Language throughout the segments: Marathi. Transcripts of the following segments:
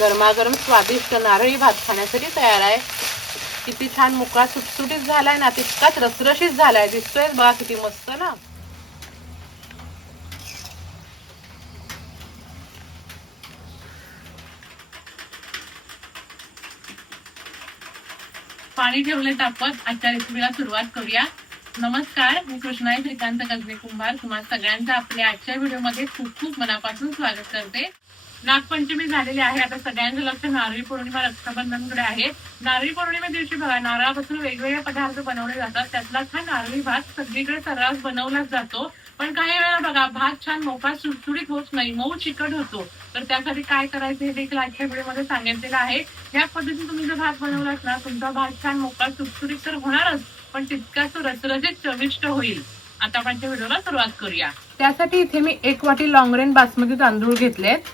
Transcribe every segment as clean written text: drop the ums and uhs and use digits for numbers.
गरमागरम स्वादिष्ट नारळी भात खाण्यासाठी तयार आहे। किती छान मोकळा सुटसुटीत झालाय ना, तितकाच रसरशीत झालाय। दिसतोय बघा किती मस्त ना। पाणी ठेवले तापत आजच्या रेसिपीला सुरुवात करूया। नमस्कार, मी कृष्णाई श्रीकांत गजबे कुंभार तुम्हा सगळ्यांचं आपल्या आजच्या व्हिडिओमध्ये खूप खूप मनापासून स्वागत करते। नागपंचमी झालेली आहे, आता सगळ्यांचं लक्ष नारळी पौर्णिमा रक्षाबंधनकडे आहे। नारळी पौर्णिमे दिवशी बघा नारळापासून वेगवेगळे पदार्थ बनवले जातात, त्यातलाच हा नारळी भात सगळीकडे सर्रास बनवलाच जातो। पण काही वेळा बघा भात छान मोकळा सुटसुटीत होत नाही, मऊ चिकट होतो। तर त्यासाठी काय करायचं हे देखील आजच्या व्हिडिओमध्ये सांगितलेलं आहे। या पद्धतीने तुम्ही जर भात बनवलात ना, तुमचा भात छान मोकळा सुटसुटीत तर होणारच, पण तितकाच रसरशीत चविष्ट होईल। आता आपण व्हिडिओला सुरुवात करूया। त्यासाठी इथे मी 1 वाटी लॉंग बासमती तांदूळ घेतलेत।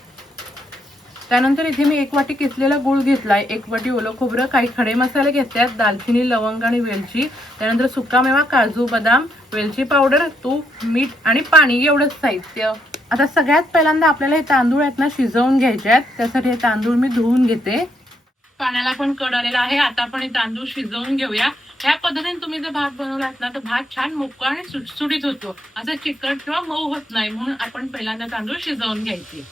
त्यानंतर इथे मी 1 वाटी किसलेला गूळ घेतलाय, 1 वाटी ओलं खोबरं, काही खडे मसाले घेतल्यात, दालचिनी, लवंग आणि वेलची, त्यानंतर सुकामेवा, काजू, बदाम, वेलची पावडर, तूप, मीठ आणि पाणी एवढंच साहित्य। आता सगळ्यात पहिल्यांदा आपल्याला हे तांदूळ आहेत ना शिजवून घ्यायचे आहेत। त्यासाठी हे तांदूळ मी धुवून घेते। पाण्याला पण कड आलेला आहे। आता आपण हे तांदूळ शिजवून घेऊया। या पद्धतीने तुम्ही जर भात बनवलात ना तर भात छान मोकळा आणि सुटसुटीत होतो, असं चिकट किंवा मऊ होत नाही। म्हणून आपण पहिल्यांदा तांदूळ शिजवून घ्यायचे।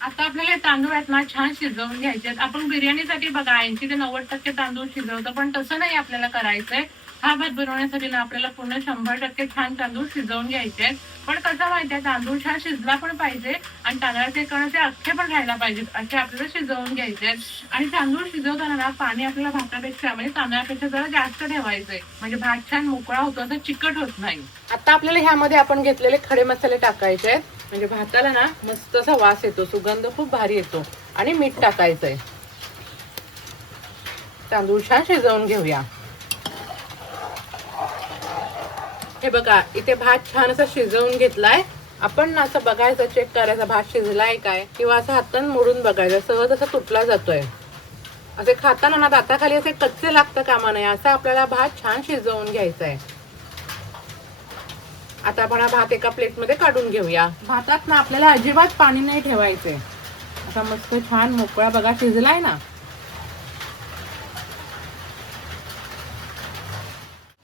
आता आपल्याला तांदूळ आहेत ना छान शिजवून घ्यायचे। आपण बिर्याणीसाठी बघा 80 ते 90% तांदूळ शिजवतो, पण तसं नाही आपल्याला करायचंय। हा भात बनवण्यासाठी ना आपल्याला पूर्ण 100% छान तांदूळ शिजवून घ्यायचे। पण कसं माहितीये, तांदूळ छान शिजला पण पाहिजे आणि तांदळाचे कण असे अख्खे पण राहायला पाहिजेत, असे आपल्याला शिजवून घ्यायचे। आणि तांदूळ शिजवताना ना पाणी आपल्याला भातापेक्षा म्हणजे तांदळापेक्षा जरा जास्त ठेवायचंय, म्हणजे भात छान मोकळा होतो, असं चिकट होत नाही। आता आपल्याला ह्यामध्ये आपण घेतलेले खडे मसाले टाकायचे आहेत, म्हणजे भाताला ना मस्त असा वास येतो, सुगंध खूप भारी येतो। आणि मीठ टाकायचंय। तांदूळ छान शिजवून घेऊया। हे बघा इथे भात छान असा शिजवून घेतलाय। आपण ना असं बघायचं, चेक करायचं भात शिजलाय काय, किंवा असं हाताने मोडून बघायचं, सहज असा तुटला जातोय। असे खाताना ना दाताखाली असे कच्चे लागतं कामा नये, असं आपल्याला भात छान शिजवून घ्यायचा आहे। आता आपण हा भात एका प्लेटमध्ये काढून घेऊया। भातात ना आपल्याला अजिबात पाणी नाही ठेवायचंय, असा मस्त छान मोकळा बघा शिजलाय ना।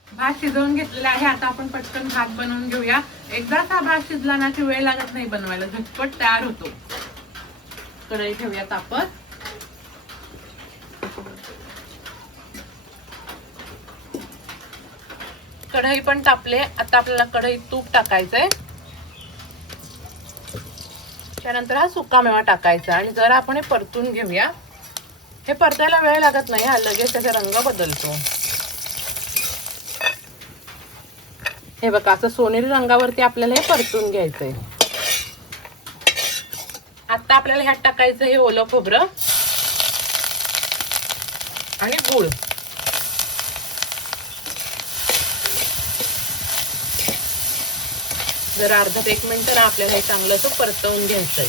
भात शिजवून घेतलेला आहे। आता आपण पटकन भात बनवून घेऊया। एकदा हा भात शिजला ना की वेळ लागत नाही बनवायला, झटपट तयार होतो। कढई ठेवूया तापत। कढई पण तापले। आता आपल्याला कढईत तूप टाकायचंय, त्यानंतर हा सुकामेवा टाकायचा आणि जरा आपण हे परतून घेऊया। हे परतायला वेळ लागत नाही, हा लगेच त्याचा रंग बदलतो। हे बघा असं सोनेरी रंगावरती आपल्याला हे परतून घ्यायचंय। आता आपल्याला ह्यात टाकायचं हे ओलं खोबरं आणि गूळ। जरा अर्धा ते 1 मिनिट ना आपल्याला हे चांगलं असं परतवून घ्यायचंय।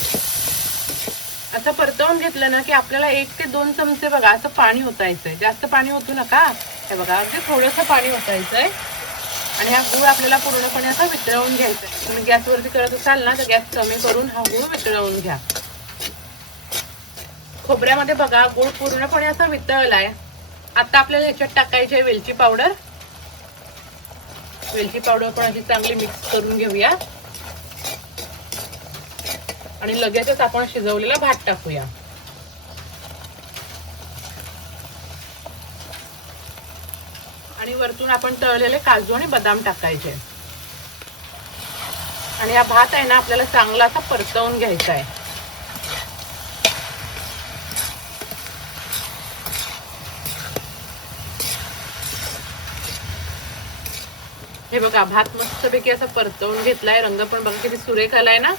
असं परतवून घेतलं ना की आपल्याला 1 ते 2 चमचे बघा असं पाणी ओतायचंय, जास्त पाणी ओतू नका। हे बघा अगदी थोडंसं पाणी ओतायचंय आणि हा गूळ आपल्याला पूर्णपणे असा वितळवून घ्यायचा आहे। तुम्ही गॅसवरती करत असाल ना तर गॅस कमी करून हा गूळ वितळवून घ्या। खोबऱ्यामध्ये बघा गूळ पूर्णपणे असा वितळलाय। आता आपल्याला ह्याच्यात टाकायची आहे वेलची पावडर। वेलची पावडर पण अशी चांगली मिक्स करून घेऊया आणि लगेचच आपण शिजवलेला भात टाकूया। आणि वरतून आपण तळलेले काजू आणि बदाम टाकायचे आणि हा भात आहे ना आपल्याला चांगला असा परतवून घ्यायचा आहे। हे बघा भात मस्तपैकी असा परतवून घेतलाय, रंग पण बघा किती सुरेख आलाय ना।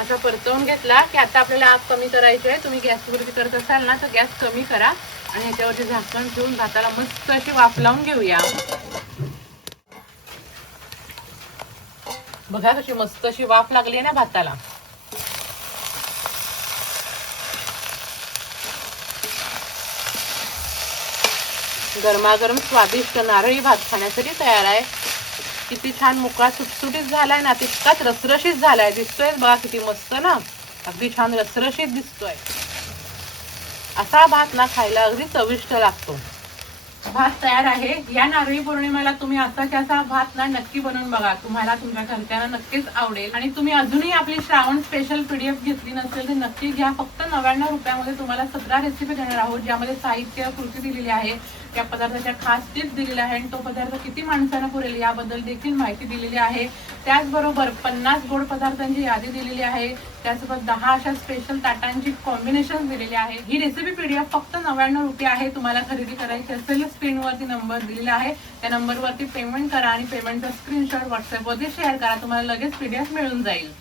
असा परतवून घेतला की आता आपल्याला आग कमी करायची आहे। तुम्ही गॅसवरती करत असाल ना तर गॅस कमी करा आणि ह्याच्यावरती झाकण ठेवून भाताला मस्त अशी वाफ लावून घेऊया। बघा कशी मस्त अशी वाफ लागली आहे ना भाताला। गरमागरम स्वादिष्ट नारळी भात खाण्यासाठी तयार आहे। किती छान मुका सुटसुटीत झालाय ना, तितकाच रसरशीत झालाय. दिसतोय बघा किती मस्त ना, अगदी छान रसरशीत दिसतोय. असा भात ना खायला अगदी चविष्ट लागतो. भात तयार आहे. या नारळी पौर्णिमेला तुम्ही असा भात ना नक्की बनवून बघा. तुम्हाला तुमच्या घरच्यांना नक्कीच आवडेल. आणि तुम्ही अजूनही आपली श्रावण स्पेशल PDF घेतली नसेल तर नक्की घ्या. फक्त 99 रुपयामध्ये तुम्हाला 17 रेसिपी देणार आहोत, ज्यामध्ये साहित्य, कृती दिलेली आहे, त्या पदार्थाच्या खास टिप्स दिलेल्या आहे आणि तो पदार्थ किती माणसांना पुरेल याबद्दल देखील माहिती दिलेली आहे. त्याचबरोबर 50 गोड पदार्थांची यादी दिलेली आहे. त्यासोबत 10 अशा स्पेशल ताटांची कॉम्बिनेशन दिलेली आहे. ही रेसिपी PDF फक्त 99 रुपये आहे. तुम्हाला खरेदी करायची असेल स्क्रीनवरती नंबर दिलेला आहे, त्या नंबरवरती पेमेंट करा आणि पेमेंटचा स्क्रीनशॉट व्हॉट्सअपवरती शेअर करा. तुम्हाला लगेच PDF मिळून जाईल.